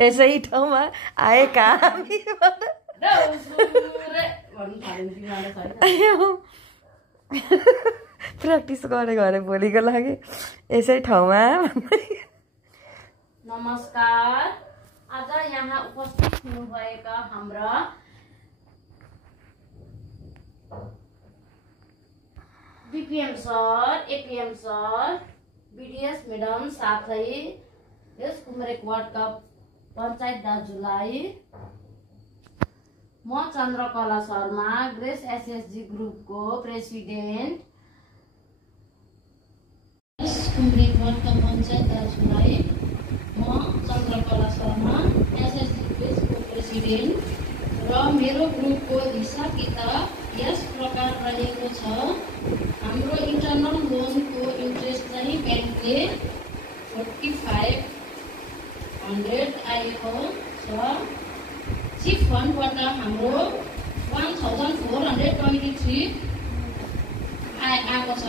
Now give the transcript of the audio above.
यसै ठाउँमा आएका प्र्याक्टिस गरेको अरे भोलिको लागि यसै ठाउँमा। नमस्कार, आज यहाँ उपस्थित हुनुभएका हाम्रा BPM sir, APM sir, BDS madam साथै यस कुमरेक वार्डका पञ्चायत दाजुलाई म चन्द्रकला शर्मा, ग्रेस एसएसजी ग्रुपको प्रेसिडेन्ट, यस कुमरेक वार्डका पञ्चायत दाजुलाई म चन्द्रकला शर्मा, एसएसजी ग्रुपको प्रेसिडेन्ट र मेरो ग्रुपको हिसाब किताब यस प्रकार रहेको छ। हाम्रो इन्टरनल लोनको इन्ट्रेस्ट चाहिँ ब्याङ्कले 4500 आएको छ। चिप फन्डबाट हाम्रो 1423 आएको छ।